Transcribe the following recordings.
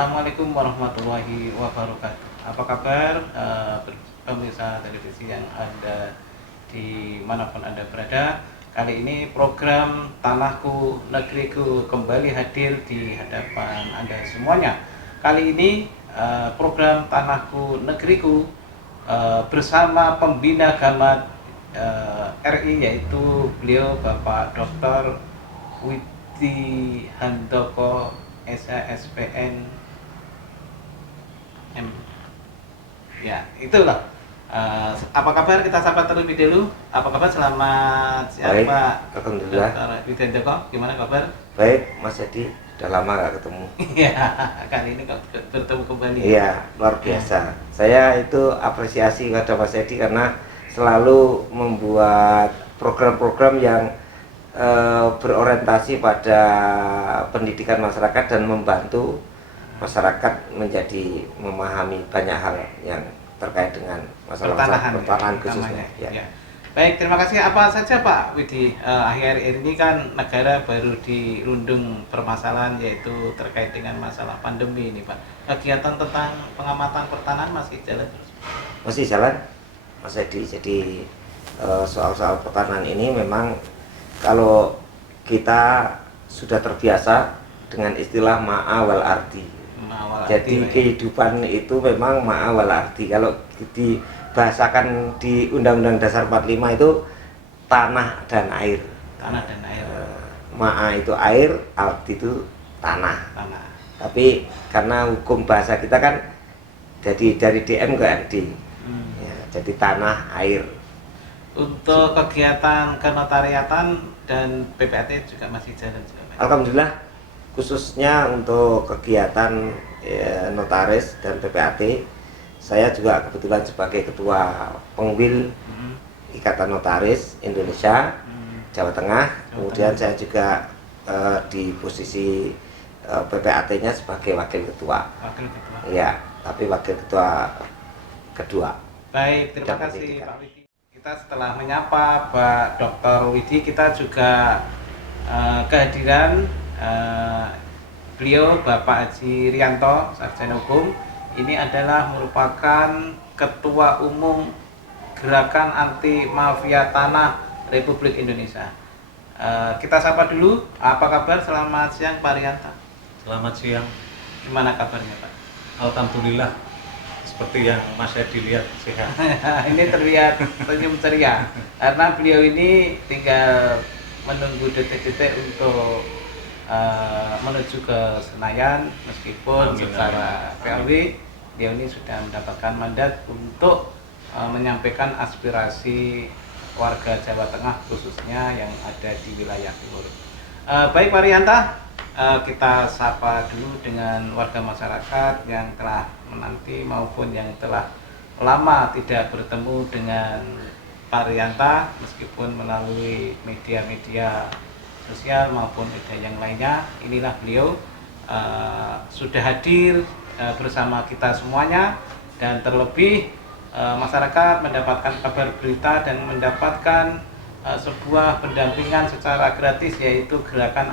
Assalamualaikum warahmatullahi wabarakatuh. Apa kabar pemirsa televisi yang ada di manapun Anda berada? Kali ini program Tanahku Negeriku kembali hadir di hadapan Anda semuanya. Kali ini program Tanahku Negeriku bersama pembina Gamat RI, yaitu beliau Bapak Dr. Widi Handoko SPN M. Ya, itulah. Apa kabar? Kita sapa terlebih dulu. Apa kabar? Selamat siang, Baik, Pak. alhamdulillah. Dr. Widi Handoko, gimana kabar? Baik, Mas Edi, udah lama gak ketemu. Iya, kali ini bertemu kembali. Iya, luar biasa. Saya itu apresiasi kepada Mas Edi karena selalu membuat program-program yang berorientasi pada pendidikan masyarakat dan membantu masyarakat menjadi memahami banyak hal yang terkait dengan masalah pertanahan khususnya. Ya. Baik, terima kasih. Apa saja Pak Widi? Akhir-akhir ini kan negara baru dirundung permasalahan, yaitu terkait dengan masalah pandemi ini, Pak. Kegiatan tentang pengamatan pertanahan masih jalan terus? Masih jalan, Mas Edi. Jadi soal-soal pertanahan ini memang kalau kita sudah terbiasa dengan istilah ma'awal arti. Jadi kehidupan itu memang ma'awal arti. Kalau dibahasakan di Undang-Undang Dasar 45 itu tanah dan air. Tanah dan air. Ma'a itu air, arti itu tanah. Tapi karena hukum bahasa kita kan jadi dari DM ke RD. Ya, jadi tanah, air. Untuk kegiatan kenotariatan dan PPAT juga masih jalan juga, Pak? Alhamdulillah, khususnya untuk kegiatan notaris dan PPAT, saya juga kebetulan sebagai ketua Pengwil Ikatan Notaris Indonesia Jawa Tengah. Kemudian saya juga di posisi PPAT-nya sebagai wakil ketua. Ya, tapi wakil ketua kedua. Baik, terima kasih Pak Widi. Kita setelah menyapa Pak Dr. Widi, kita juga kehadiran beliau Bapak Haji Rianto, Sarjana Hukum. Ini adalah merupakan Ketua Umum Gerakan Anti Mafia Tanah Republik Indonesia. Kita sapa dulu. Apa kabar? Selamat siang Pak Rianto. Selamat siang. Gimana kabarnya Pak? Alhamdulillah, seperti yang Mas Edi lihat sehat. Ini terlihat senyum ceria karena beliau ini tinggal menunggu detik-detik untuk menuju ke Senayan, meskipun secara PLW beliau ini sudah mendapatkan mandat untuk menyampaikan aspirasi warga Jawa Tengah khususnya yang ada di wilayah timur. Baik Pak Rianta, kita sapa dulu dengan warga masyarakat yang telah menanti maupun yang telah lama tidak bertemu dengan Pak Rianta, meskipun melalui media-media sosial maupun media yang lainnya. Inilah beliau sudah hadir bersama kita semuanya, dan terlebih masyarakat mendapatkan kabar berita dan mendapatkan sebuah pendampingan secara gratis, yaitu gerakan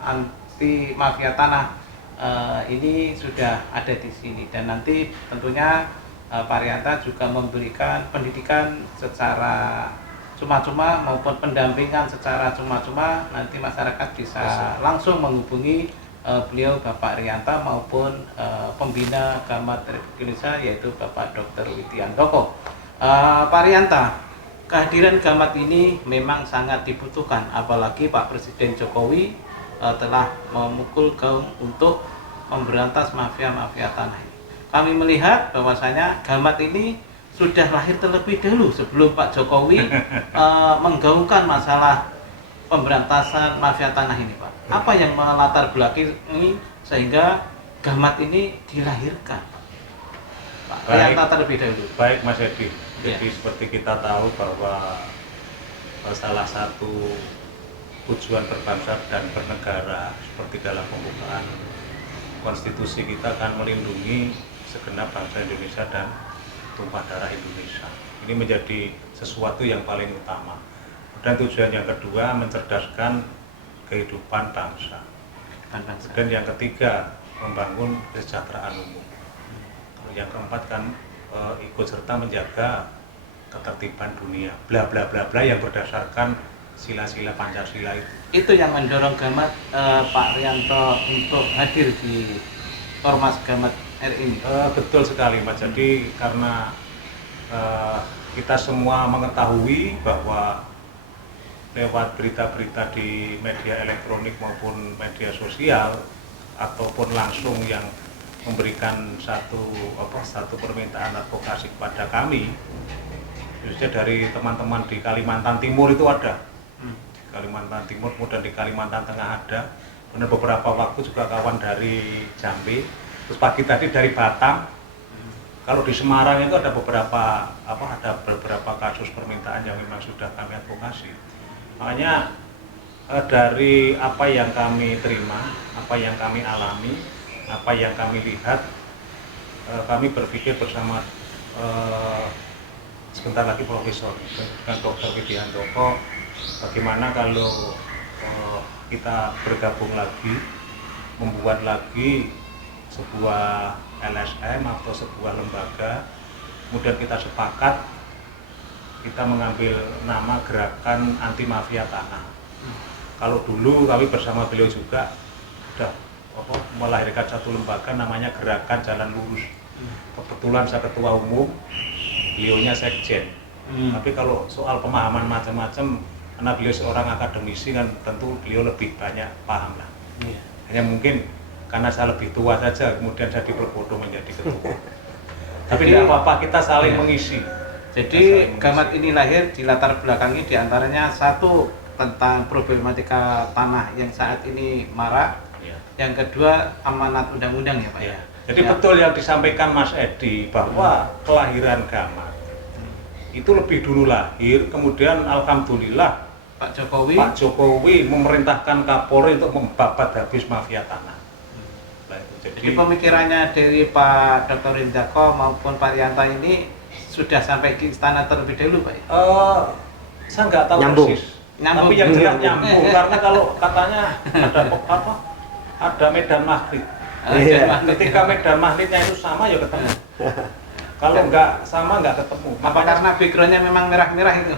anti mafia tanah. Ini sudah ada di sini, dan nanti tentunya Pak Rianta juga memberikan pendidikan secara cuma-cuma maupun pendampingan secara cuma-cuma. Nanti masyarakat bisa langsung menghubungi beliau Bapak Rianta maupun pembina Gamat Republik Indonesia, yaitu Bapak Dr. Widi Handoko. Pak Rianta, kehadiran Gamat ini memang sangat dibutuhkan, apalagi Pak Presiden Jokowi telah memukul gaung untuk memberantas mafia-mafia tanah ini. Kami melihat bahwasanya Gamat ini sudah lahir terlebih dahulu sebelum Pak Jokowi menggaungkan masalah pemberantasan mafia tanah ini, Pak. Apa yang melatar belakangi sehingga Gamat ini dilahirkan, Pak Rianta terlebih dahulu? Baik Mas Edi. Jadi seperti kita tahu bahwa salah satu tujuan berbangsa dan bernegara seperti dalam pembukaan konstitusi kita kan melindungi segenap bangsa Indonesia dan tumpah darah Indonesia. Ini menjadi sesuatu yang paling utama. Dan tujuan yang kedua, mencerdaskan kehidupan bangsa. Dan yang ketiga, membangun kesejahteraan umum. Kalau yang keempat kan ikut serta menjaga ketertiban dunia, bla bla bla bla, yang berdasarkan sila-sila Pancasila itu. Itu yang mendorong Gamat Pak Rianto untuk hadir di Ormas Gamat RI ini. Betul sekali Mas. Jadi karena kita semua mengetahui bahwa lewat berita-berita di media elektronik maupun media sosial ataupun langsung yang memberikan satu permintaan advokasi kepada kami, khususnya dari teman-teman di Kalimantan Timur itu ada, Kalimantan Timur, kemudian di Kalimantan Tengah ada, kemudian beberapa waktu juga kawan dari Jambi, terus pagi tadi dari Batam. Kalau di Semarang itu ada beberapa kasus permintaan yang memang sudah kami advokasi. Makanya dari apa yang kami terima, apa yang kami alami, apa yang kami lihat, kami berpikir bersama sebentar lagi Profesor dengan Dr. Widiantoko, bagaimana kalau kita bergabung lagi, membuat lagi sebuah LSM atau sebuah lembaga, kemudian kita sepakat kita mengambil nama Gerakan Anti Mafia Tanah. Kalau dulu kami bersama beliau juga sudah melahirkan satu lembaga namanya Gerakan Jalan Lurus. Kebetulan saya ketua umum, beliaunya sekjen. Tapi kalau soal pemahaman macam-macam, karena beliau seorang akademisi kan tentu beliau lebih banyak paham lah. Hanya mungkin karena saya lebih tua saja, kemudian saya diperbodoh menjadi ketua. Tapi tidak apa-apa, kita saling mengisi. Jadi Gamat ini lahir di latar belakangi diantaranya satu tentang problematika tanah yang saat ini marak, yang kedua amanat undang-undang ya Pak ya. Jadi betul yang disampaikan Mas Edi bahwa kelahiran Gamat itu lebih dulu lahir, kemudian alhamdulillah Pak Jokowi memerintahkan Kapolri untuk membabat habis mafia tanah. Jadi pemikirannya dari Pak Dr. Rindako maupun Pak Rianto ini sudah sampai ke istana terlebih dahulu Pak? Saya nggak tahu Nyambung. persis. Tapi yang jelas nyambung karena kalau katanya ada medan magnet. Ketika medan magnetnya itu sama ya ketemu. Kalau nggak sama nggak ketemu. Apa karena backgroundnya memang merah-merah itu?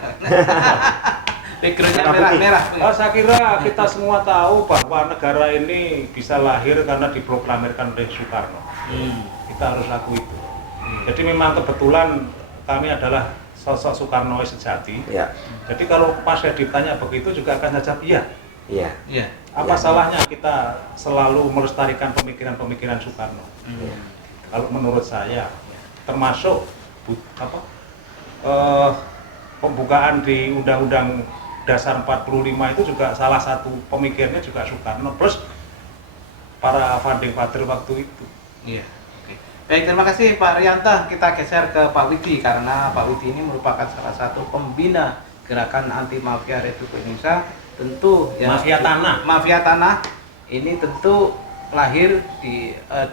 Backgroundnya merah-merah. Saya kira kita semua tahu bahwa negara ini bisa lahir karena diproklamirkan oleh Soekarno. Kita harus akui itu. Jadi memang kebetulan kami adalah sosok Soekarno sejati. Ya. Jadi kalau pas saya ditanya begitu juga akan jawab iya. Iya. Apa salahnya kita selalu melestarikan pemikiran-pemikiran Soekarno? Kalau menurut saya, termasuk pembukaan di Undang-Undang Dasar 45 itu juga salah satu pemikirnya juga Soekarno plus para founding father waktu itu. Iya. Oke. Baik, terima kasih Pak Rianto. Kita geser ke Pak Widi karena Pak Widi ini merupakan salah satu pembina Gerakan Anti Mafia Republik Indonesia. Tentu ya, mafia tanah ini tentu lahir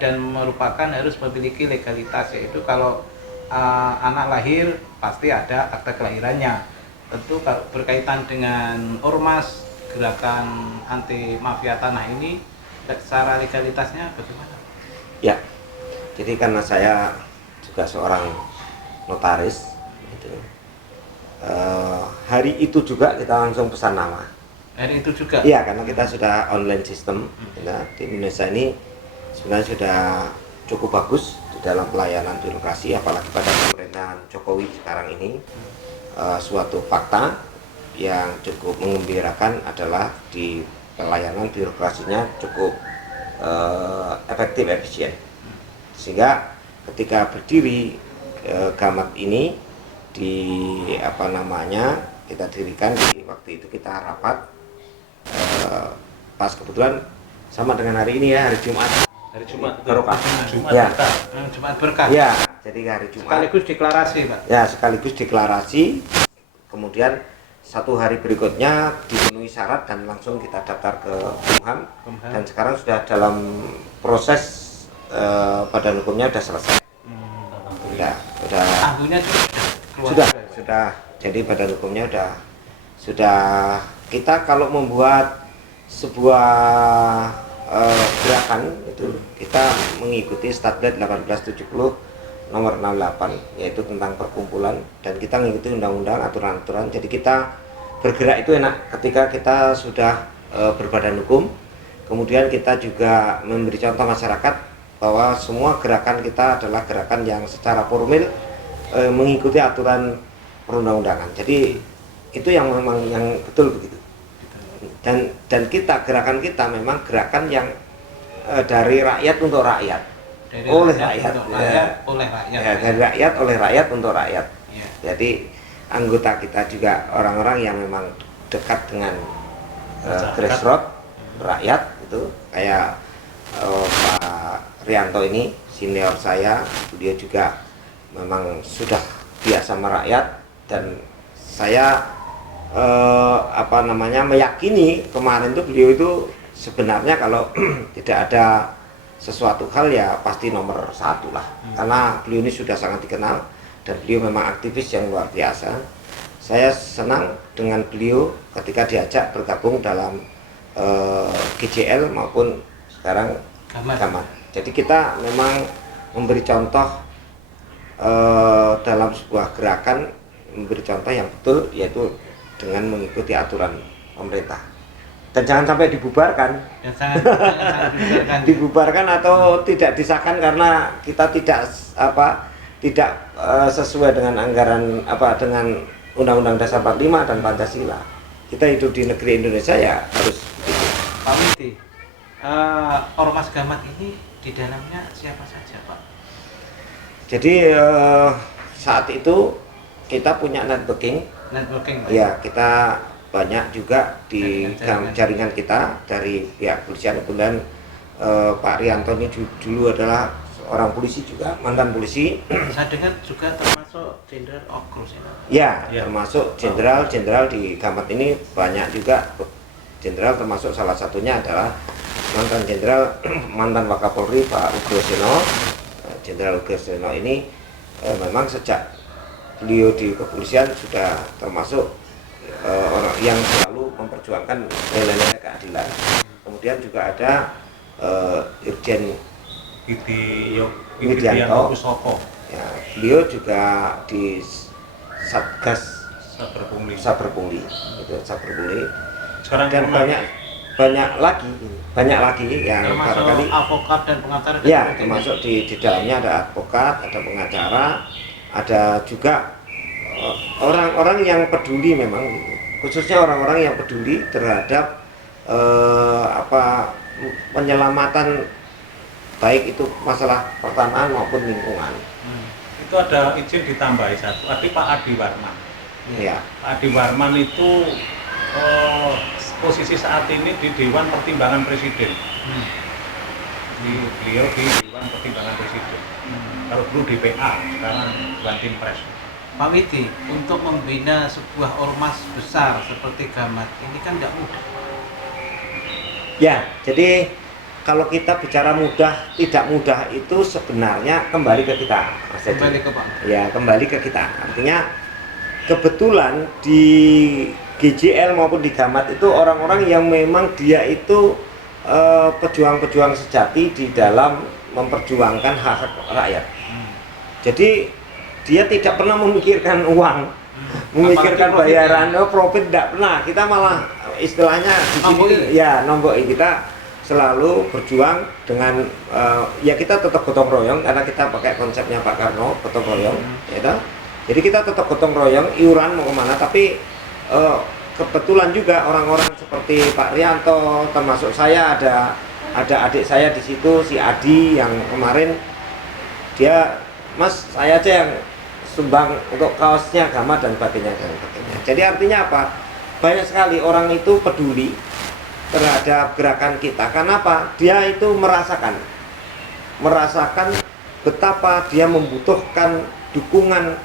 dan merupakan harus memiliki legalitas, yaitu kalau anak lahir pasti ada akta kelahirannya. Tentu berkaitan dengan ormas Gerakan Anti Mafia Tanah ini secara legalitasnya bagaimana? Ya, jadi karena saya juga seorang notaris, gitu. Hari itu juga kita langsung pesan nama. Hari itu juga? Iya, karena kita sudah online system. Ya, di Indonesia ini sebenarnya sudah cukup bagus di dalam pelayanan birokrasi, apalagi pada pemerintahan Jokowi sekarang ini. Suatu fakta yang cukup menggembirakan adalah di pelayanan birokrasinya cukup efektif, efisien, sehingga ketika berdiri Gamat ini kita dirikan di waktu itu kita rapat pas kebetulan sama dengan hari ini ya, hari Jumat Barokah. Jumat berkah. Ya, jadi hari Jumat. Sekaligus deklarasi, Pak. Ya, sekaligus deklarasi. Kemudian satu hari berikutnya dipenuhi syarat dan langsung kita daftar ke Kumham. Dan sekarang sudah dalam proses badan hukumnya sudah selesai. Sudah. Ahlinya Sudah. Jadi badan hukumnya sudah. Kita kalau membuat sebuah gerakan itu kita mengikuti Statblad 1870 nomor 68, yaitu tentang perkumpulan, dan kita mengikuti undang-undang, aturan-aturan. Jadi kita bergerak itu enak ketika kita sudah berbadan hukum. Kemudian kita juga memberi contoh masyarakat bahwa semua gerakan kita adalah gerakan yang secara formil mengikuti aturan perundang-undangan. Jadi itu yang memang yang betul begitu. Dan kita, gerakan kita memang gerakan yang dari rakyat untuk rakyat, oleh rakyat, oleh rakyat, ya, dari rakyat oleh rakyat untuk rakyat. Ya. Jadi anggota kita juga orang-orang yang memang dekat dengan grassroots rakyat, itu kayak Pak Rianto ini senior saya, dia juga memang sudah biasa merakyat, dan saya meyakini kemarin itu beliau itu sebenarnya kalau tidak ada sesuatu hal ya pasti nomor 1 lah, karena beliau ini sudah sangat dikenal dan beliau memang aktivis yang luar biasa. Saya senang dengan beliau ketika diajak bergabung dalam GJL maupun sekarang Gamat. Jadi kita memang memberi contoh dalam sebuah gerakan, memberi contoh yang betul, yaitu dengan mengikuti aturan pemerintah. Dan jangan sampai dibubarkan. Jangan Dibubarkan atau tidak disahkan karena kita tidak sesuai dengan anggaran dengan Undang-Undang Dasar 45 dan Pancasila. Kita hidup di negeri Indonesia ya harus begitu. Pak Widi, Ormas Gamat ini di dalamnya siapa saja, Pak? Jadi saat itu kita punya networking. Ya, kita banyak juga di jaringan kita dari pihak kepolisian. Kemudian Pak Rianto ini dulu adalah orang polisi juga, mantan polisi. Saya dengar juga termasuk Jenderal Okros ya, termasuk jenderal di Gamat ini banyak juga jenderal, termasuk salah satunya adalah mantan jenderal, mantan Wakapolri Pak Ugroseno. Jenderal Ugroseno ini memang sejak beliau di kepolisian sudah termasuk orang yang selalu memperjuangkan nilai-nilai keadilan. Kemudian juga ada Irjen Widianto Pusoko. Ya, beliau juga di Satgas Saber Pungli, itu Saber Pungli. Sekarang dan banyak lagi yang termasuk barangkali advokat dan pengacara. Ya, termasuk di dalamnya ada advokat, ada pengacara, ada juga orang-orang yang peduli, memang khususnya orang-orang yang peduli terhadap penyelamatan, baik itu masalah pertanahan maupun lingkungan. Itu ada izin ditambahi satu, Pak Adi Warman. Ya. Pak Adi Warman itu posisi saat ini di Dewan Pertimbangan Presiden. Beliau di Dewan Pertimbangan Presiden. Kalau dulu DPA, sekarang Bantin Pres. Pak Widi, untuk membina sebuah ormas besar seperti Gamat ini kan tidak mudah. Ya, jadi kalau kita bicara mudah, tidak mudah itu sebenarnya kembali ke kita, Mas Edi. Kembali ke Pak. Ya, kembali ke kita. Artinya kebetulan di GJL maupun di Gamat itu orang-orang yang memang dia itu pejuang-pejuang sejati di dalam memperjuangkan hak-hak rakyat. Jadi dia tidak pernah memikirkan uang, memikirkan bayaran, profit tidak pernah. Kita malah istilahnya di sini nomboi, kita selalu berjuang dengan ya kita tetap gotong royong, karena kita pakai konsepnya Pak Karno, gotong royong, gitu. Jadi kita tetap gotong royong, iuran mau kemana, tapi kebetulan juga orang-orang seperti Pak Rianto, termasuk saya, ada adik saya di situ, si Adi, yang kemarin dia, Mas, saya aja yang sumbang untuk kaosnya Gamat dan sebagainya. Jadi artinya apa? Banyak sekali orang itu peduli terhadap gerakan kita. Karena apa? Dia itu merasakan betapa dia membutuhkan dukungan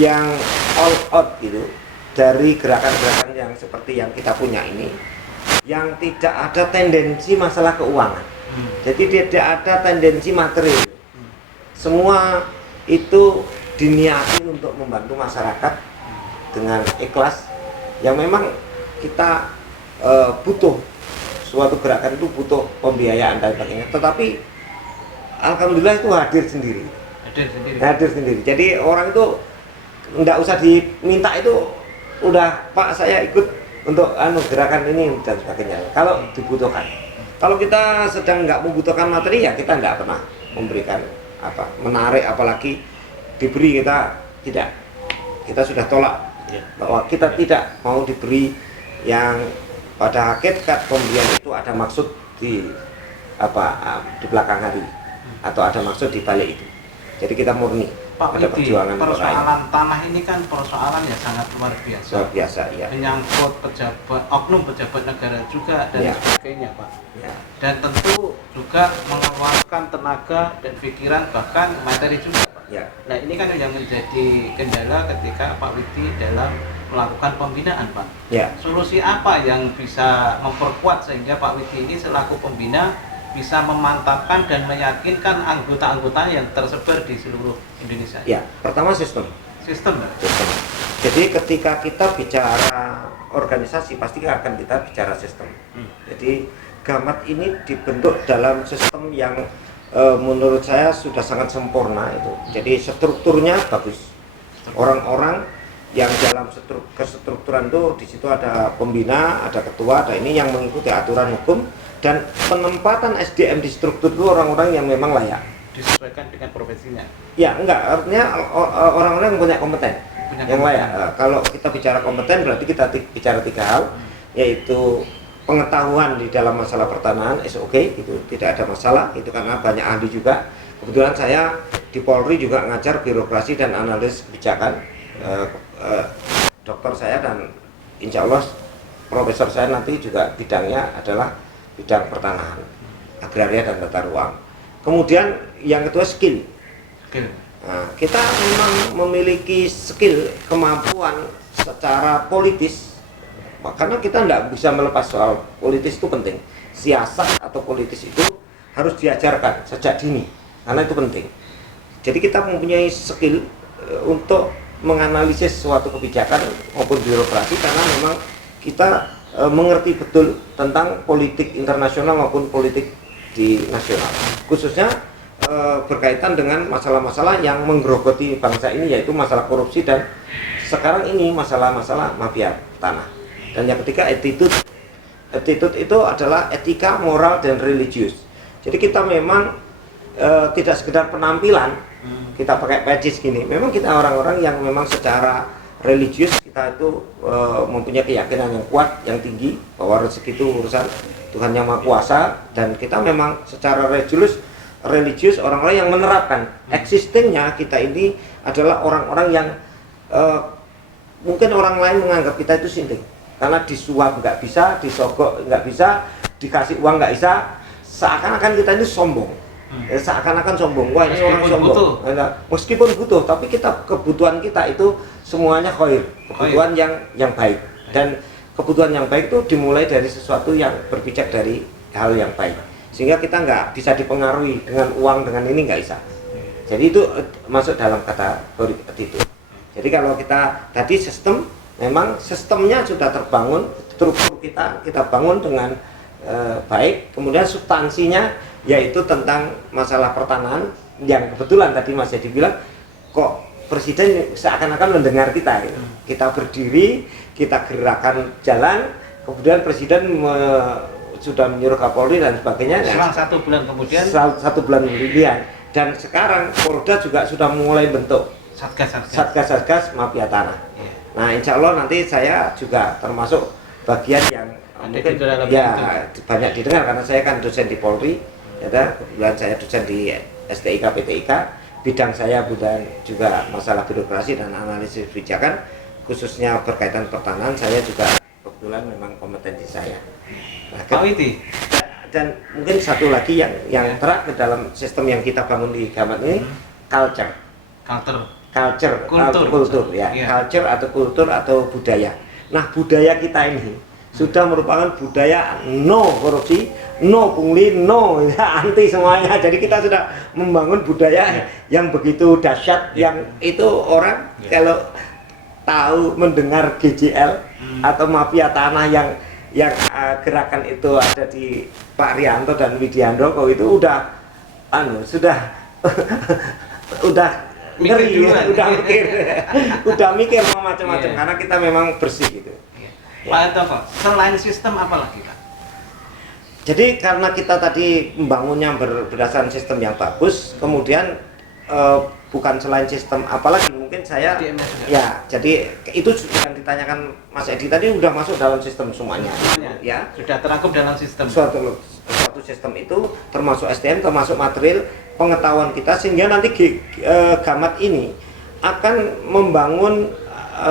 yang all out gitu dari gerakan-gerakan yang seperti yang kita punya ini, yang tidak ada tendensi masalah keuangan. Jadi tidak ada tendensi materi. Semua itu diniati untuk membantu masyarakat dengan ikhlas, yang memang kita butuh suatu gerakan itu butuh pembiayaan dan sebagainya. Tetapi alhamdulillah itu hadir sendiri. Hadir sendiri. Jadi orang itu nggak usah diminta, itu udah Pak saya ikut untuk gerakan ini dan sebagainya. Kalau dibutuhkan. Kalau kita sedang nggak membutuhkan materi ya kita nggak pernah memberikan menarik, apalagi diberi kita tidak. Kita sudah tolak bahwa kita tidak mau diberi yang pada hakikat pemberian itu ada maksud di belakang hari atau ada maksud di balik itu. Jadi kita murni Pak pada Widi, perjuangan persoalan tanah ini kan persoalan yang sangat luar biasa. luar biasa ya. Menyangkut oknum pejabat negara juga dan Ya. sebagainya, Pak. Ya. Dan tentu juga mengeluarkan tenaga dan pikiran bahkan materi juga, Pak. Ya. Nah, ini kan yang menjadi kendala ketika Pak Widi dalam melakukan pembinaan, Pak. Ya. Solusi apa yang bisa memperkuat sehingga Pak Widi ini selaku pembina bisa memantapkan dan meyakinkan anggota-anggota yang tersebar di seluruh Indonesia? Ya, pertama sistem. Sistem, Pak. Sistem. Jadi ketika kita bicara organisasi pasti akan kita bicara sistem. Jadi Gamat ini dibentuk dalam sistem yang menurut saya sudah sangat sempurna itu. Jadi strukturnya bagus. Orang-orang yang dalam kestrukturan itu di situ ada pembina, ada ketua, ada ini yang mengikuti aturan hukum, dan penempatan SDM di struktur itu orang-orang yang memang layak. Disesuaikan dengan profesinya. Ya, enggak, artinya orang-orang yang punya kompeten, yang layak. Kalau kita bicara kompeten berarti kita bicara 3 hal, yaitu pengetahuan di dalam masalah pertanahan, SOK, itu tidak ada masalah, itu karena banyak ahli juga. Kebetulan saya di Polri juga ngajar birokrasi dan analisis kebijakan. Dokter saya dan insya Allah profesor saya nanti juga bidangnya adalah bidang pertanahan, agraria dan tata ruang. Kemudian yang kedua skill. Nah, kita memang memiliki skill, kemampuan secara politis, karena kita tidak bisa melepas soal politis, itu penting. Siasat atau politis itu harus diajarkan sejak dini, karena itu penting. Jadi kita mempunyai skill untuk menganalisis suatu kebijakan maupun birokrasi, karena memang kita mengerti betul tentang politik internasional maupun politik di nasional, khususnya berkaitan dengan masalah-masalah yang menggerogoti bangsa ini, yaitu masalah korupsi dan sekarang ini masalah-masalah mafia tanah. Dan yang ketiga attitude itu adalah etika, moral, dan religius. Jadi kita memang tidak sekedar penampilan kita pakai pejis gini, memang kita orang-orang yang memang secara religius kita itu mempunyai keyakinan yang kuat, yang tinggi bahwa rezeki itu urusan Tuhan Yang Maha Kuasa, dan kita memang secara religius orang-orang yang menerapkan existingnya kita ini adalah orang-orang yang mungkin orang lain menganggap kita itu sinting karena disuap nggak bisa, disogok nggak bisa, dikasih uang nggak bisa, seakan-akan kita ini sombong. Seakan-akan sombong, wah ini orang sombong. Meskipun butuh, tapi kebutuhan kita itu semuanya khair, kebutuhan yang baik. Dan kebutuhan yang baik itu dimulai dari sesuatu yang berpijak dari hal yang baik, sehingga kita nggak bisa dipengaruhi dengan uang, dengan ini nggak bisa. Jadi itu masuk dalam kategori itu. Jadi kalau kita tadi sistem, memang sistemnya sudah terbangun, struktur kita bangun dengan baik. Kemudian substansinya yaitu tentang masalah pertanahan, yang kebetulan tadi Mas Yadi bilang kok presiden seakan-akan mendengar kita gitu. Kita berdiri, kita gerakan jalan, kemudian presiden sudah menyuruh Kapolri dan sebagainya. Selang 1 bulan kemudian, 1 bulan kemudian, dan sekarang Polda juga sudah mulai bentuk satgas mafia tanah. Nah, insya Allah nanti saya juga termasuk bagian yang mungkin ya banyak didengar, karena saya kan dosen di Polri, ya, kebetulan saya dosen di STIK PTIK, bidang saya bukan juga masalah birokrasi dan analisis kebijakan, khususnya berkaitan pertanahan, saya juga kebetulan memang kompetensi saya. Nah, Pak Widi, dan mungkin satu lagi yang terakhir dalam sistem yang kita bangun di Gamat ini, culture ya, culture atau kultur atau budaya. Nah, budaya kita ini sudah merupakan budaya no korupsi, no pungli, no anti semuanya. Jadi kita sudah membangun budaya yang begitu dahsyat, yang itu orang kalau tahu mendengar GJL atau mafia tanah yang yang gerakan itu ada di Pak Rianto dan Widiandoko itu udah sudah udah ngeri, udah mikir mau macam-macam karena kita memang bersih gitu. Pak Handoko, selain sistem apa lagi Pak? Jadi karena kita tadi membangunnya berdasarkan sistem yang bagus, kemudian bukan selain sistem, apalagi mungkin saya ya, jadi itu yang ditanyakan Mas Edi tadi udah masuk dalam sistem semuanya, ya sudah terangkum dalam sistem. Suatu sistem itu termasuk SDM, termasuk material pengetahuan kita, sehingga nanti Gamat ini akan membangun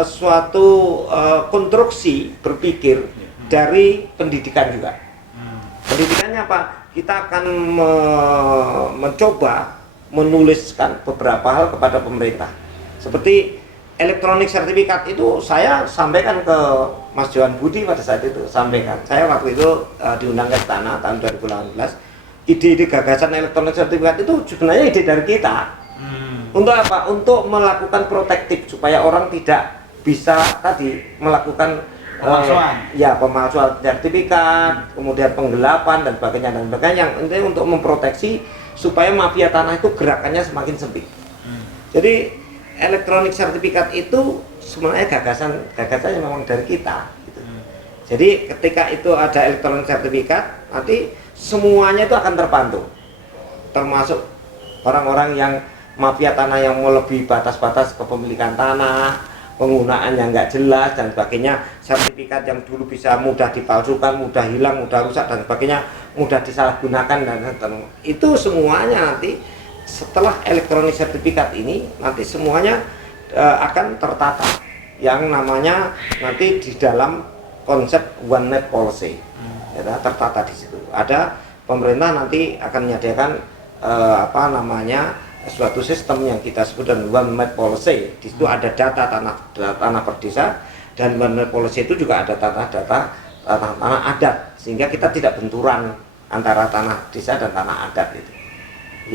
suatu konstruksi berpikir dari pendidikan juga. Pendidikannya apa? Kita akan mencoba menuliskan beberapa hal kepada pemerintah. Seperti elektronik sertifikat itu saya sampaikan ke Mas Johan Budi pada saat itu, sampaikan. Saya waktu itu diundang ke Istana tahun 2018. Ide-ide gagasan elektronik sertifikat itu sebenarnya ide dari kita. Untuk apa? Untuk melakukan protektif supaya orang tidak bisa tadi melakukan pemalsuan sertifikat, kemudian penggelapan dan sebagainya yang intinya untuk memproteksi supaya mafia tanah itu gerakannya semakin sempit. Jadi elektronik sertifikat itu sebenarnya gagasannya memang dari kita gitu. Jadi ketika itu ada elektronik sertifikat, nanti semuanya itu akan terpantau, termasuk orang-orang yang mafia tanah yang melebihi batas-batas kepemilikan tanah, penggunaan yang nggak jelas dan sebagainya, sertifikat yang dulu bisa mudah dipalsukan, mudah hilang, mudah rusak dan sebagainya, mudah disalahgunakan dan itu semuanya nanti setelah elektronik sertifikat ini nanti semuanya akan tertata yang namanya nanti di dalam konsep one net policy, ya, tertata di situ. Ada pemerintah nanti akan menyediakan suatu sistem yang kita sebut dengan one map policy. Di situ ada data tanah per desa, dan one map policy itu juga ada data tanah adat, sehingga kita tidak benturan antara tanah desa dan tanah adat itu.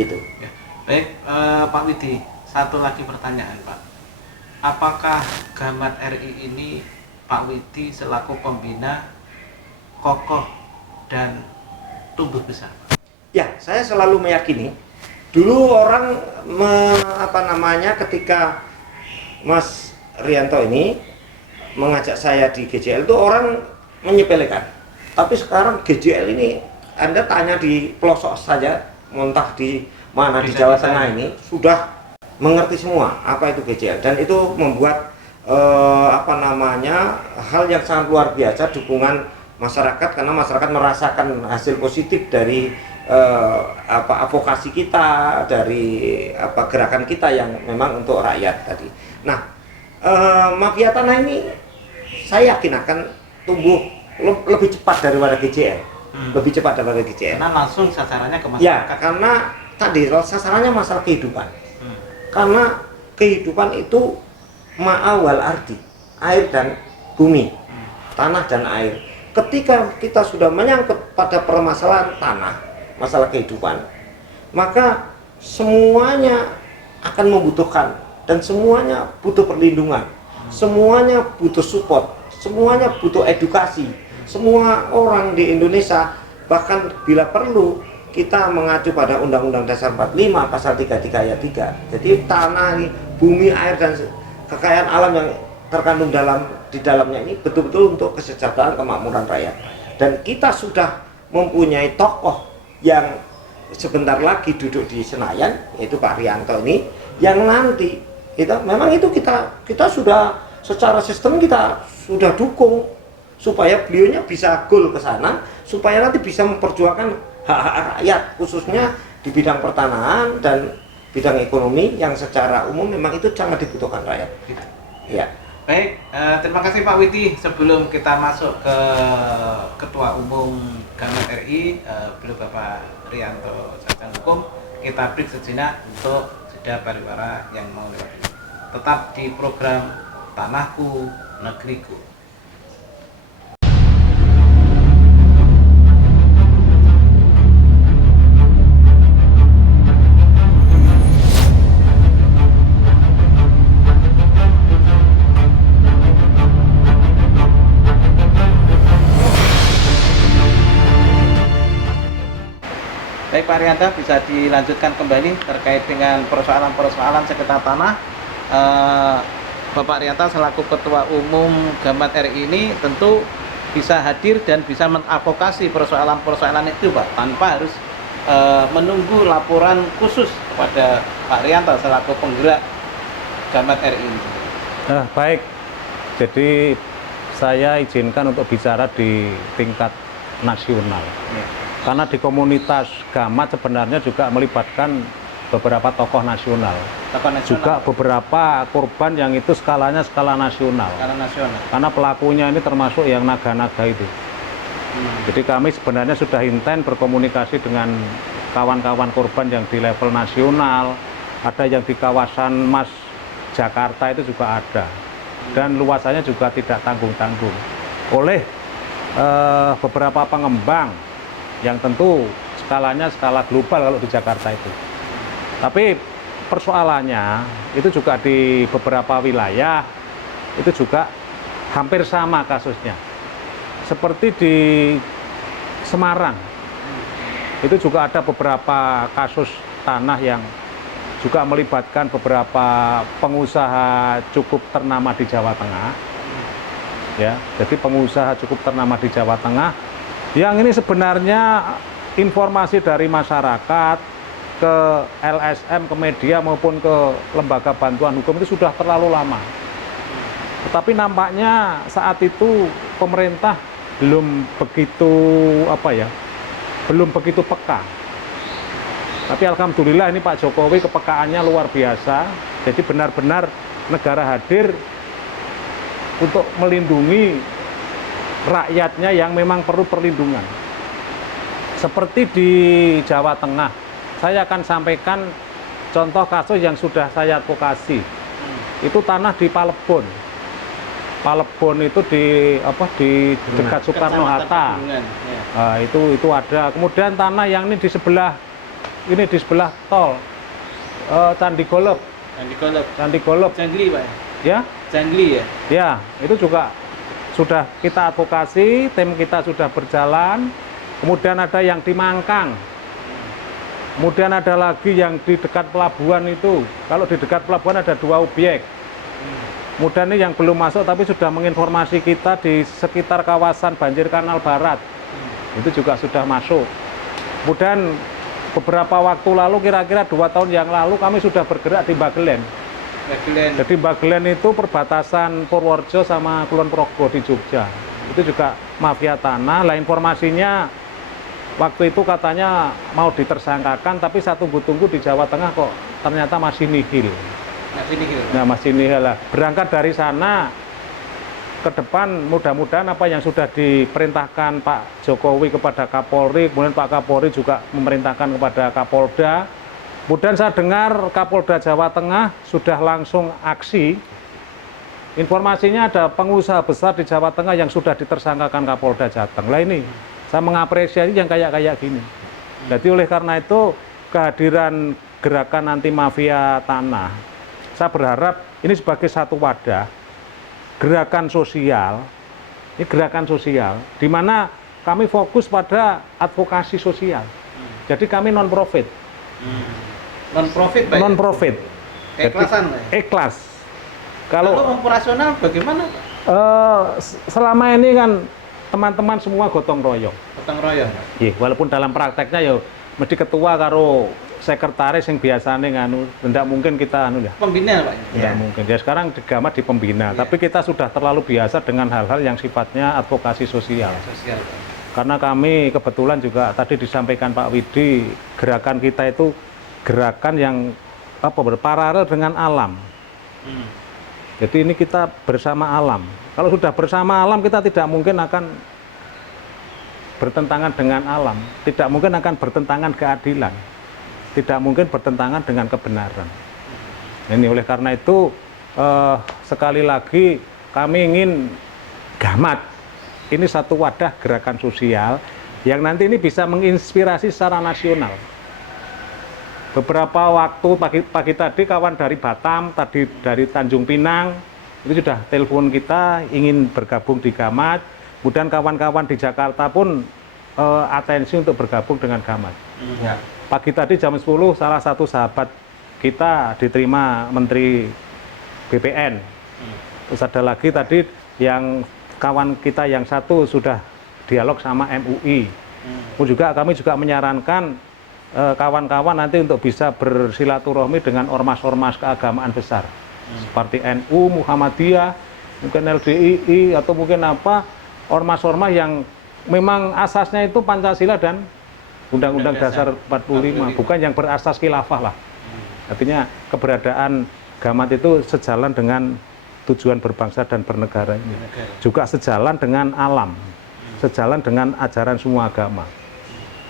Gitu. Ya. Baik, Pak Widi, satu lagi pertanyaan Pak. Apakah Gamat RI ini Pak Widi selaku pembina kokoh dan tumbuh besar? Ya, saya selalu meyakini. Dulu orang ketika Mas Rianto ini mengajak saya di GJL itu orang menyepelekan. Tapi sekarang GJL ini Anda tanya di pelosok saja, entah di mana di Jawa Tengah ini sudah mengerti semua apa itu GJL, dan itu membuat hal yang sangat luar biasa dukungan masyarakat, karena masyarakat merasakan hasil positif dari advokasi kita, dari gerakan kita yang memang untuk rakyat tadi. Nah, mafia tanah ini saya yakin akan tumbuh lebih cepat daripada GJL, lebih cepat daripada GJL. Karena langsung sasarannya ke masyarakat. Ya, karena tadi sasarannya masalah kehidupan. Karena kehidupan itu ma'awal ardi, air dan bumi, tanah dan air. Ketika kita sudah menyangkut pada permasalahan tanah, masalah kehidupan, maka semuanya akan membutuhkan dan semuanya butuh perlindungan, semuanya butuh support, semuanya butuh edukasi. Semua orang di Indonesia, bahkan bila perlu kita mengacu pada Undang-Undang Dasar 45 pasal 33 ayat 3. Jadi tanah, bumi, air dan kekayaan alam yang terkandung di dalamnya ini betul-betul untuk kesejahteraan kemakmuran rakyat. Dan kita sudah mempunyai tokoh yang sebentar lagi duduk di Senayan, yaitu Pak Rianto ini, yang nanti memang itu kita sudah secara sistem kita sudah dukung supaya beliaunya bisa goal ke sana, supaya nanti bisa memperjuangkan hak-hak rakyat, khususnya di bidang pertanahan dan bidang ekonomi yang secara umum memang itu sangat dibutuhkan rakyat. Ya. Baik, terima kasih Pak Widi. Sebelum kita masuk ke Ketua Umum Gamat RI, beliau Bapak Rianto Sarjana Hukum, kita break sejenak untuk jeda pariwara yang mau lewat ini. Tetap di program Tanahku Negeriku. Pak Rianta, bisa dilanjutkan kembali terkait dengan persoalan-persoalan sekitar tanah. Bapak Rianta selaku Ketua Umum Gamat RI ini tentu bisa hadir dan bisa mengadvokasi persoalan-persoalan itu, Pak, tanpa harus menunggu laporan khusus kepada Pak Rianta selaku penggerak Gamat RI ini. Baik, jadi saya izinkan untuk bicara di tingkat nasional. Ya. Karena di komunitas Gamat sebenarnya juga melibatkan beberapa tokoh nasional. Tokoh nasional. Juga beberapa korban yang itu skalanya skala nasional. Skala nasional. Karena pelakunya ini termasuk yang naga-naga itu. Jadi kami sebenarnya sudah intens berkomunikasi dengan kawan-kawan korban yang di level nasional, ada yang di kawasan Mas Jakarta itu juga ada. Dan luasannya juga tidak tanggung-tanggung oleh beberapa pengembang yang tentu skalanya skala global kalau di Jakarta itu. Tapi persoalannya itu juga di beberapa wilayah itu juga hampir sama kasusnya. Seperti di Semarang, itu juga ada beberapa kasus tanah yang juga melibatkan beberapa pengusaha cukup ternama di Jawa Tengah. Ya, jadi pengusaha cukup ternama di Jawa Tengah yang ini sebenarnya informasi dari masyarakat ke LSM, ke media maupun ke lembaga bantuan hukum itu sudah terlalu lama. Tetapi nampaknya saat itu pemerintah belum begitu belum begitu peka. Tapi alhamdulillah ini Pak Jokowi kepekaannya luar biasa. Jadi benar-benar negara hadir untuk melindungi rakyatnya yang memang perlu perlindungan. Seperti di Jawa Tengah, saya akan sampaikan contoh kasus yang sudah saya advokasi. Itu tanah di Palebon. Palebon itu di dekat Soekarno Hatta. Itu ada. Kemudian tanah yang ini di sebelah tol Candi Golop. Jangli, Pak. Ya? Jangli ya? Ya, itu juga sudah kita advokasi, tim kita sudah berjalan. Kemudian ada yang di Mangkang. Kemudian ada lagi yang di dekat pelabuhan itu. Kalau di dekat pelabuhan ada 2 objek. Kemudian ini yang belum masuk tapi sudah menginformasi kita di sekitar kawasan Banjir Kanal Barat. Itu juga sudah masuk. Kemudian beberapa waktu lalu, kira-kira 2 tahun yang lalu, kami sudah bergerak di Bagelen. Jadi Bagelen itu perbatasan Purworejo sama Kulon Progo di Jogja. Itu juga mafia tanah. Lah informasinya waktu itu katanya mau ditersangkakan, tapi saya tunggu-tunggu di Jawa Tengah kok ternyata masih nihil. Masih nihil lah. Berangkat dari sana ke depan mudah-mudahan apa yang sudah diperintahkan Pak Jokowi kepada Kapolri, kemudian Pak Kapolri juga memerintahkan kepada Kapolda. Kemudian saya dengar Kapolda Jawa Tengah sudah langsung aksi. Informasinya ada pengusaha besar di Jawa Tengah yang sudah ditersangkakan Kapolda Jateng. Lah ini saya mengapresiasi yang kayak gini. Jadi oleh karena itu kehadiran gerakan anti mafia tanah, saya berharap ini sebagai satu wadah gerakan sosial, ini gerakan sosial, di mana kami fokus pada advokasi sosial. Jadi kami non-profit. Non-profit, Pak? Non-profit. Keikhlasan, Pak? Ikhlas. Kalau operasional bagaimana, Pak? Selama ini kan teman-teman semua gotong royong. Gotong royong? Iya, walaupun dalam prakteknya ya mesti ketua karo sekretaris yang biasanya nganu, tidak mungkin kita anu ya. Pembina, Pak? Tidak mungkin. Ya sekarang di Gamat di pembina, tapi kita sudah terlalu biasa dengan hal-hal yang sifatnya advokasi sosial. Sosial, Pak. Karena kami kebetulan juga tadi disampaikan Pak Widi, gerakan kita itu gerakan yang berparalel dengan alam. Jadi ini kita bersama alam. Kalau sudah bersama alam, kita tidak mungkin akan bertentangan dengan alam, tidak mungkin akan bertentangan keadilan, tidak mungkin bertentangan dengan kebenaran. Ini oleh karena itu sekali lagi kami ingin Gamat ini satu wadah gerakan sosial yang nanti ini bisa menginspirasi secara nasional. Beberapa waktu pagi tadi kawan dari Batam, tadi dari Tanjung Pinang itu sudah telepon kita ingin bergabung di Gamat. Kemudian kawan-kawan di Jakarta pun atensi untuk bergabung dengan Gamat. Ya. Pagi tadi jam 10 salah satu sahabat kita diterima Menteri BPN. Terus ada lagi tadi yang kawan kita yang satu sudah dialog sama MUI. Juga kami juga menyarankan kawan-kawan nanti untuk bisa bersilaturahmi dengan ormas-ormas keagamaan besar seperti NU, Muhammadiyah, mungkin LDII atau mungkin apa ormas-ormas yang memang asasnya itu Pancasila dan Undang-Undang Dasar 45, bukan yang berasas khilafah lah. Artinya keberadaan Gamat itu sejalan dengan tujuan berbangsa dan bernegara ini. Juga sejalan dengan alam, sejalan dengan ajaran semua agama.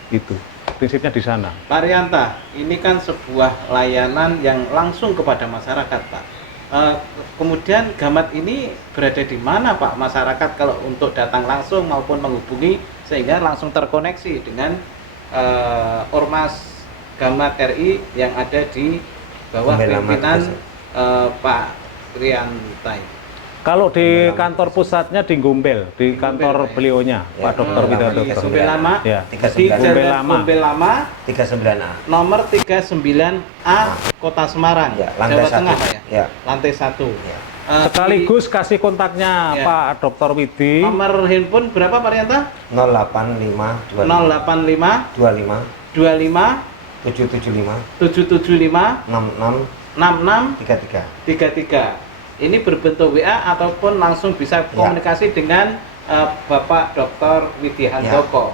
Itu prinsipnya di sana. Pak Rianta, ini kan sebuah layanan yang langsung kepada masyarakat, Pak. Kemudian Gamat ini berada di mana, Pak? Masyarakat kalau untuk datang langsung maupun menghubungi sehingga langsung terkoneksi dengan ormas Gamat RI yang ada di bawah pimpinan Pak Rianta. Kalau di kantor pusatnya di Gombel, di kantor beliaunya, Ya, Pak Dr. Widodo. Gombel Lama, Ya. di 39. Jalan Gombel Lama, 39A. nomor 39A, Kota Semarang, Ya, lantai Jawa 1. Tengah, Pak ya? Ya. Lantai 1. Ya. Sekaligus kasih kontaknya Ya. Pak Dr. Widi. Nomor handphone berapa Pak Rianta? 085 085 25 25 775 775 66 66 33. 33. Ini berbentuk WA ataupun langsung bisa komunikasi dengan Bapak Dr. Widi Handoko.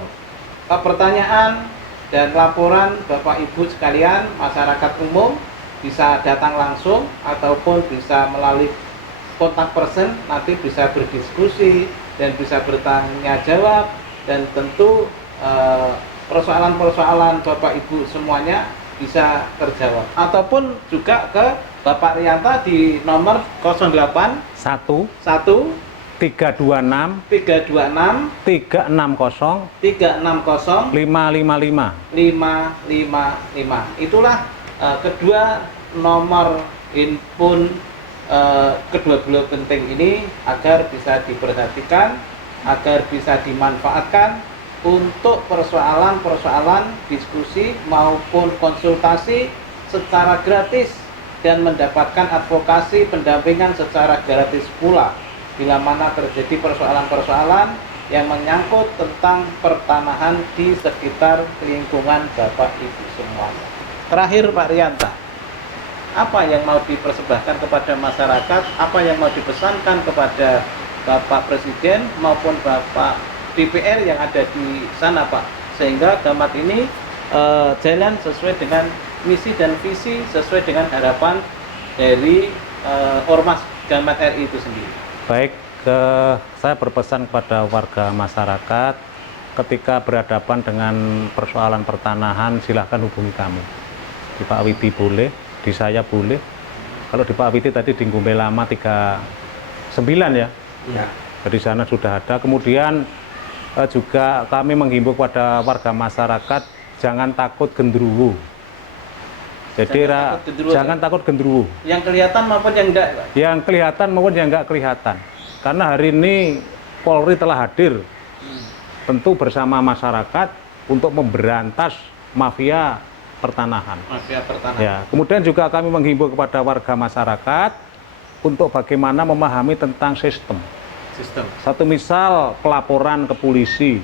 Pertanyaan dan laporan Bapak Ibu sekalian, masyarakat umum bisa datang langsung ataupun bisa melalui kontak person, nanti bisa berdiskusi dan bisa bertanya jawab, dan tentu persoalan-persoalan Bapak Ibu semuanya bisa terjawab. Ataupun juga ke Bapak Rianta di nomor 08 1 1 326 326 360 360 555. 555. Itulah kedua nomor handphone kedua beliau penting ini agar bisa diperhatikan, agar bisa dimanfaatkan untuk persoalan-persoalan diskusi maupun konsultasi secara gratis dan mendapatkan advokasi pendampingan secara gratis pula bila mana terjadi persoalan-persoalan yang menyangkut tentang pertanahan di sekitar lingkungan Bapak Ibu semuanya. Terakhir Pak Rianta, apa yang mau dipersembahkan kepada masyarakat, apa yang mau dipesankan kepada Bapak Presiden maupun Bapak DPR yang ada di sana, Pak, sehingga Gamat ini jalan sesuai dengan misi dan visi, sesuai dengan harapan dari Ormas Gamat RI itu sendiri. Baik, saya berpesan kepada warga masyarakat ketika berhadapan dengan persoalan pertanahan, silahkan hubungi kami. Di Pak Widi boleh, di saya boleh. Kalau di Pak Widi tadi di Gombel Lama 39 ya. Ya. Di sana sudah ada. Kemudian juga kami menghimbau kepada warga masyarakat jangan takut genderuwo. Jadi jangan takut genderuwo. Yang kelihatan maupun yang enggak, Pak? Yang kelihatan maupun yang enggak kelihatan. Karena hari ini Polri telah hadir, tentu bersama masyarakat untuk memberantas mafia pertanahan. Mafia pertanahan. Ya. Kemudian juga kami menghimbau kepada warga masyarakat untuk bagaimana memahami tentang sistem. Satu misal pelaporan ke polisi,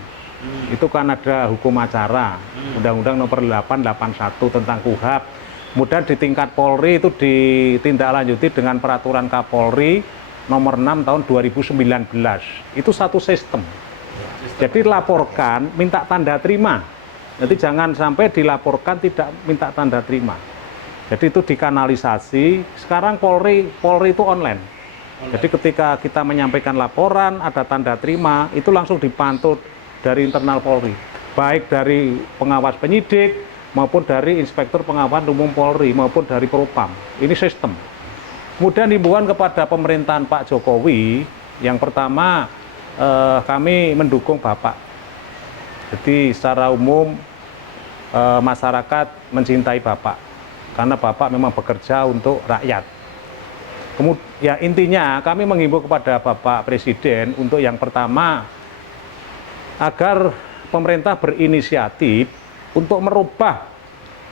itu kan ada hukum acara, Undang-Undang Nomor 881 tentang KUHP. Kemudian di tingkat Polri itu ditindaklanjuti dengan Peraturan Kapolri Nomor 6 tahun 2019. Itu satu sistem. Jadi laporkan, minta tanda terima. Jadi jangan sampai dilaporkan tidak minta tanda terima. Jadi itu dikanalisasi. Sekarang Polri itu online. Jadi ketika kita menyampaikan laporan, ada tanda terima, itu langsung dipantau dari internal Polri. Baik dari pengawas penyidik, maupun dari Inspektur Pengawasan Umum Polri, maupun dari Propam. Ini sistem. Kemudian himbauan kepada pemerintahan Pak Jokowi, yang pertama kami mendukung Bapak. Jadi secara umum masyarakat mencintai Bapak, karena Bapak memang bekerja untuk rakyat. Kemudian ya intinya kami menghimbau kepada Bapak Presiden untuk yang pertama agar pemerintah berinisiatif untuk merubah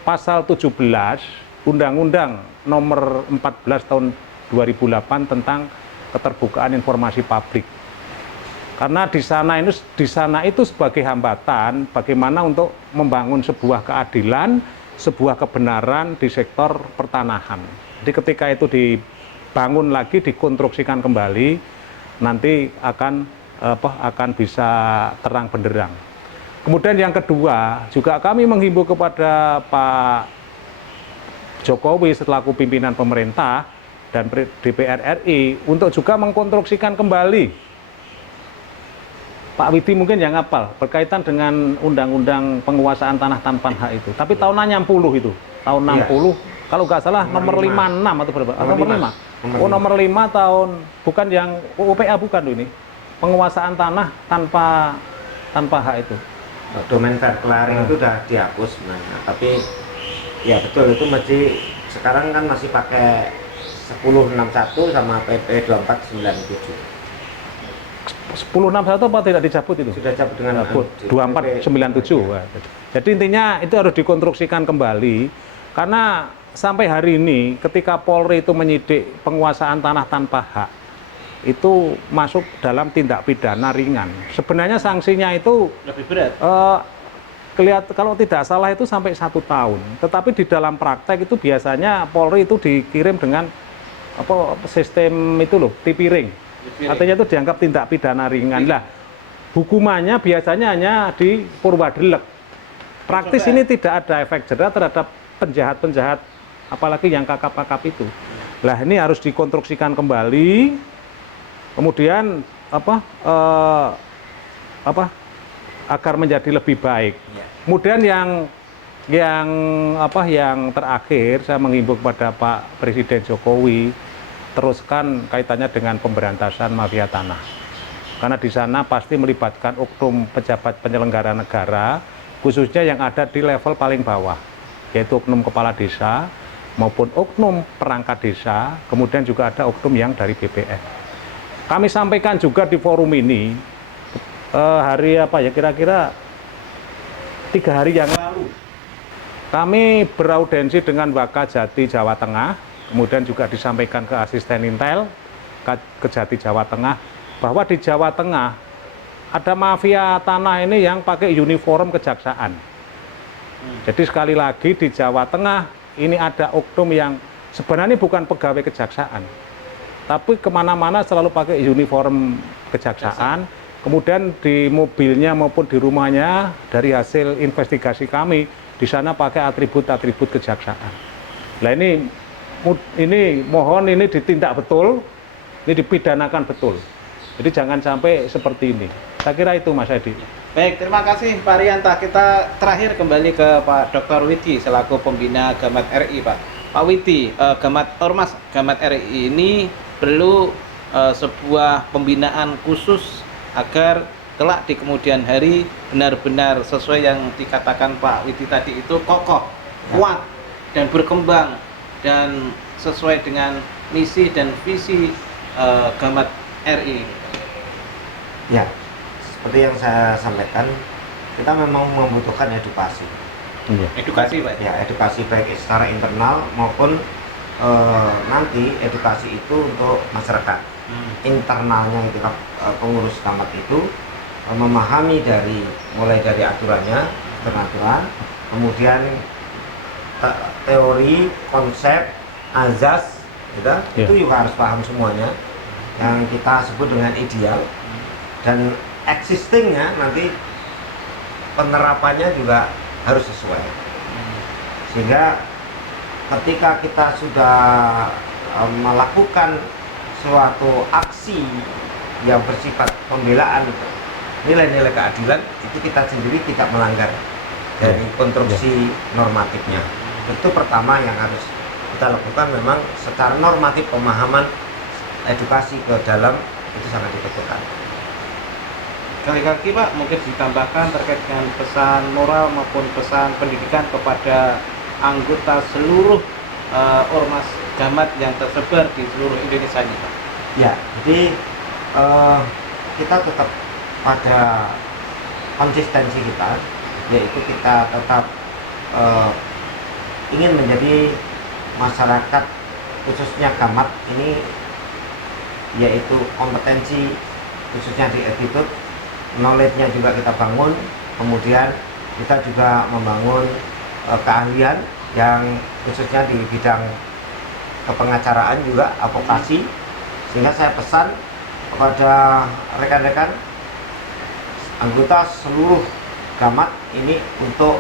pasal 17 Undang-Undang Nomor 14 Tahun 2008 tentang keterbukaan informasi publik. Karena di sana itu sebagai hambatan bagaimana untuk membangun sebuah keadilan, sebuah kebenaran di sektor pertanahan. Jadi ketika itu dibangun lagi, dikonstruksikan kembali, nanti akan bisa terang benderang. Kemudian yang kedua, juga kami menghimbau kepada Pak Jokowi selaku pimpinan pemerintah dan DPR RI untuk juga mengkonstruksikan kembali. Pak Widi mungkin yang hafal berkaitan dengan undang-undang penguasaan tanah tanpa hak itu. Tapi tahunnya 60 itu. Tahun 60, kalau nggak salah nomor 56 atau berapa? Nomor 5. Oh, nomor 5 tahun, bukan yang UPA bukan loh ini. Penguasaan tanah tanpa hak itu. Domain verklaring itu udah dihapus sebenarnya. Tapi ya betul, itu masih sekarang kan masih pakai 1061 sama PP 2497. 1061 apa tidak dicabut itu? Sudah cabut dengan 2497. Jadi intinya itu harus dikonstruksikan kembali karena sampai hari ini ketika Polri itu menyidik penguasaan tanah tanpa hak itu masuk dalam tindak pidana ringan. Sebenarnya sanksinya itu Lebih berat. kalau tidak salah itu sampai 1 tahun. Tetapi di dalam praktek itu biasanya Polri itu dikirim dengan sistem itu loh, tipi ring. Artinya itu dianggap tindak pidana ringan lah. Hukumannya biasanya hanya di Purwadelek. Praktis ini tidak ada efek jera terhadap penjahat-penjahat, apalagi yang kakap-kakap itu. Lah ini harus dikonstruksikan kembali. Kemudian agar menjadi lebih baik. Kemudian yang terakhir saya menghimbau kepada Pak Presiden Jokowi teruskan kaitannya dengan pemberantasan mafia tanah. Karena di sana pasti melibatkan oknum pejabat penyelenggara negara, khususnya yang ada di level paling bawah, yaitu oknum kepala desa maupun oknum perangkat desa, kemudian juga ada oknum yang dari BPN. Kami sampaikan juga di forum ini, kira-kira 3 hari yang lalu, kami beraudensi dengan Wakajati Jawa Tengah, kemudian juga disampaikan ke asisten Intel Kejati Jawa Tengah bahwa di Jawa Tengah ada mafia tanah ini yang pakai uniform kejaksaan. Jadi sekali lagi di Jawa Tengah ini ada oknum yang sebenarnya bukan pegawai kejaksaan, tapi kemana-mana selalu pakai uniform kejaksaan. Kemudian di mobilnya maupun di rumahnya dari hasil investigasi kami di sana pakai atribut-atribut kejaksaan. Nah ini mohon ini ditindak betul, ini dipidanakan betul. Jadi jangan sampai seperti ini. Saya kira itu Mas Edi. Baik, terima kasih Pak Rianta. Kita terakhir kembali ke Pak Dr. Widi selaku pembina Gamat RI, Pak. Pak Widi, Ormas Gamat RI ini perlu sebuah pembinaan khusus agar kelak di kemudian hari benar-benar sesuai yang dikatakan Pak Widi tadi itu kokoh, kuat, dan berkembang dan sesuai dengan misi dan visi Gamat RI. Ya, seperti yang saya sampaikan, kita memang membutuhkan edukasi. Edukasi, Pak. Ya, edukasi baik secara internal maupun nanti edukasi itu untuk masyarakat. Internalnya itu pengurus Gamat itu memahami mulai dari aturannya, aturan, kemudian teori, konsep, azas, itu juga harus paham semuanya. Yang kita sebut dengan ideal, dan existingnya nanti penerapannya juga harus sesuai. Sehingga ketika kita sudah melakukan suatu aksi yang bersifat pembelaan nilai-nilai keadilan, itu kita sendiri tidak melanggar dari konstruksi normatifnya. Itu pertama yang harus kita lakukan, memang secara normatif pemahaman edukasi ke dalam itu sangat dibutuhkan. Sekali lagi Pak, mungkin ditambahkan terkait dengan pesan moral maupun pesan pendidikan kepada anggota seluruh Ormas Gamat yang tersebar di seluruh Indonesia ini, Pak. Ya, jadi kita tetap pada konsistensi kita, yaitu kita tetap ingin menjadi masyarakat khususnya Gamat ini, yaitu kompetensi khususnya di attitude, knowledge-nya juga kita bangun, kemudian kita juga membangun keahlian yang khususnya di bidang kepengacaraan juga, advokasi. Sehingga saya pesan kepada rekan-rekan anggota seluruh Gamat ini untuk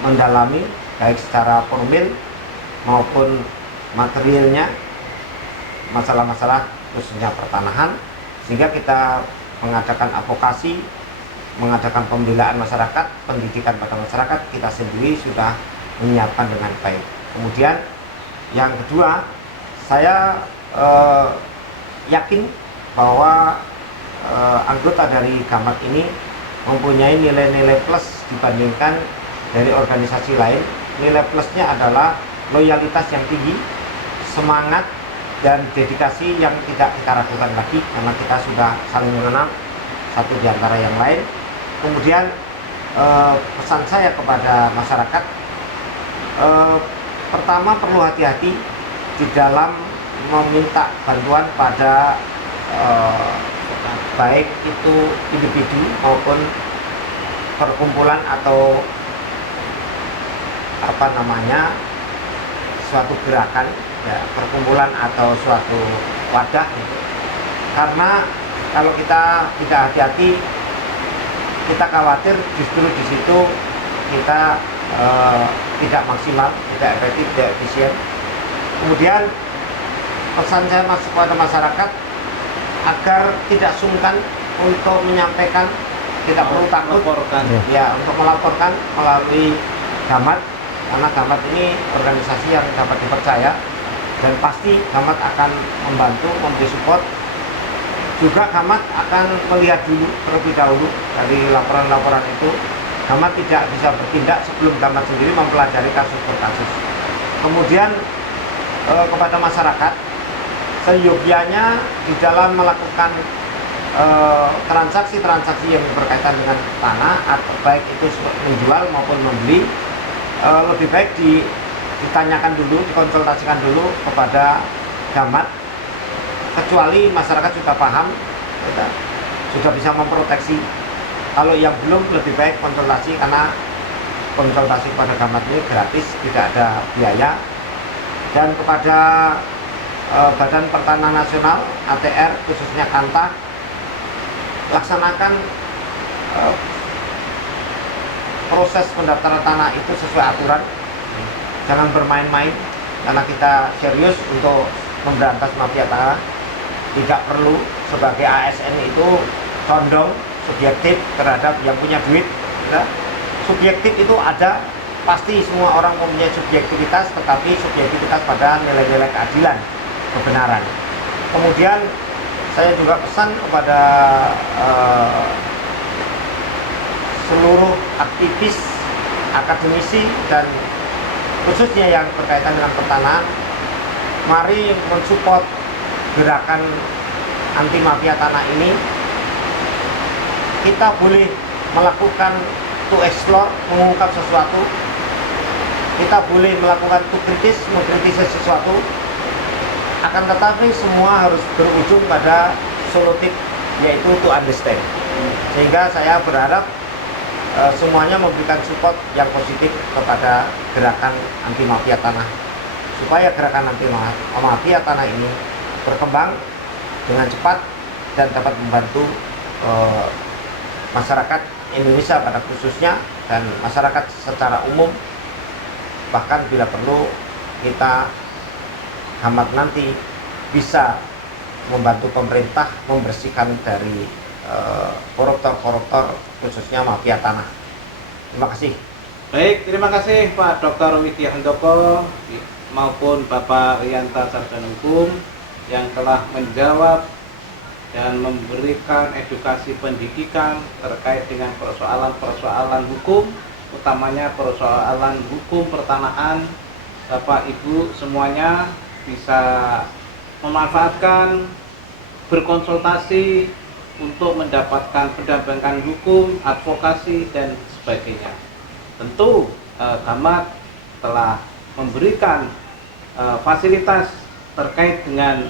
mendalami baik secara formil maupun materialnya masalah-masalah khususnya pertanahan, sehingga kita mengadakan advokasi, mengadakan pembelaan masyarakat, pendidikan pada masyarakat, kita sendiri sudah menyiapkan dengan baik. Kemudian yang kedua, saya yakin bahwa anggota dari Gamat ini mempunyai nilai-nilai plus dibandingkan dari organisasi lain. Nilai plusnya adalah loyalitas yang tinggi, semangat dan dedikasi yang tidak kita ragukan lagi, karena kita sudah saling mengenal satu di antara yang lain. Kemudian pesan saya kepada masyarakat, pertama perlu hati-hati di dalam meminta bantuan pada baik itu individu maupun perkumpulan atau suatu gerakan, ya, perkumpulan atau suatu wadah, karena kalau kita tidak hati-hati, kita khawatir justru di situ kita tidak maksimal, tidak efektif, tidak efisien. Kemudian pesan saya masuk kepada masyarakat agar tidak sungkan untuk menyampaikan, tidak perlu takut ya untuk melaporkan melalui Gamat, karena Gamat ini organisasi yang dapat dipercaya dan pasti Gamat akan membantu, memberi support. Juga Gamat akan melihat dulu terlebih dahulu dari laporan-laporan itu. Gamat tidak bisa bertindak sebelum Gamat sendiri mempelajari kasus per kasus. Kemudian kepada masyarakat, seyogianya di dalam melakukan transaksi-transaksi yang berkaitan dengan tanah, atau baik itu menjual maupun membeli, lebih baik ditanyakan dulu, dikonsultasikan dulu kepada Gamat, kecuali masyarakat sudah paham, sudah bisa memproteksi. Kalau yang belum, lebih baik konsultasi, karena konsultasi kepada Gamat ini gratis, tidak ada biaya. Dan kepada Badan Pertanahan Nasional ATR khususnya Kanta, laksanakan proses pendaftaran tanah itu sesuai aturan, jangan bermain-main, karena kita serius untuk memberantas mafia tanah. Tidak perlu sebagai ASN itu condong subjektif terhadap yang punya duit, ya. Subjektif itu ada, pasti semua orang mempunyai subjektivitas, tetapi subjektivitas pada nilai-nilai keadilan, kebenaran. Kemudian saya juga pesan kepada seluruh aktivis, akademisi, dan khususnya yang berkaitan dengan pertanahan, mari mensupport gerakan anti mafia tanah ini. Kita boleh melakukan to explore, mengungkap sesuatu, kita boleh melakukan to kritis, mengkritisi sesuatu, akan tetapi semua harus berujung pada solutif, yaitu to understand. Sehingga saya berharap semuanya memberikan support yang positif kepada gerakan anti mafia tanah, supaya gerakan anti mafia tanah ini berkembang dengan cepat dan dapat membantu masyarakat Indonesia pada khususnya, dan masyarakat secara umum. Bahkan bila perlu, kita Gamat nanti bisa membantu pemerintah membersihkan dari koruptor-koruptor khususnya mafia tanah. Terima kasih. Baik, terima kasih Pak Dr. Widya Handoko maupun Bapak Rianta Sarjana Hukum yang telah menjawab dan memberikan edukasi pendidikan terkait dengan persoalan-persoalan hukum, utamanya persoalan hukum pertanahan. Bapak Ibu semuanya bisa memanfaatkan, berkonsultasi untuk mendapatkan pendampingan hukum, advokasi, dan sebagainya. Tentu Gamat telah memberikan fasilitas terkait dengan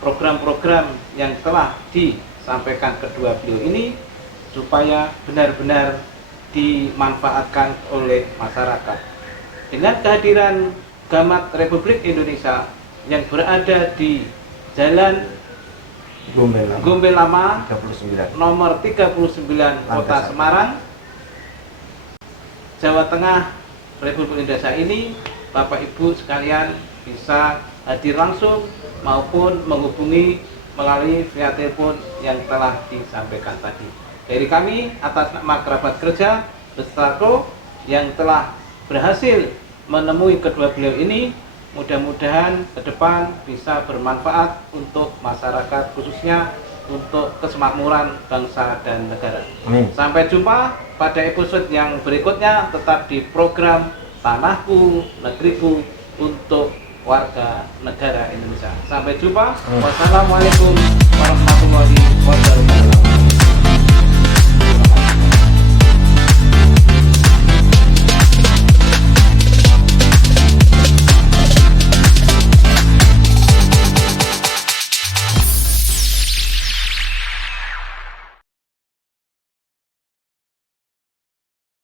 program-program yang telah disampaikan kedua beliau ini supaya benar-benar dimanfaatkan oleh masyarakat. Dengan kehadiran Gamat Republik Indonesia yang berada di Jalan Gombel Lama 39. nomor 39 Kota Semarang, Jawa Tengah, Republik Indonesia ini, Bapak Ibu sekalian bisa hadir langsung maupun menghubungi melalui via telepon yang telah disampaikan tadi. Dari kami atas nama kerabat kerja Bestako yang telah berhasil menemui kedua beliau ini, mudah-mudahan ke depan bisa bermanfaat untuk masyarakat, khususnya untuk kesemakmuran bangsa dan negara. Amin. Sampai jumpa pada episode yang berikutnya, tetap di program Tanahku Negeriku untuk warga negara Indonesia. Sampai jumpa. Wassalamualaikum warahmatullahi wabarakatuh.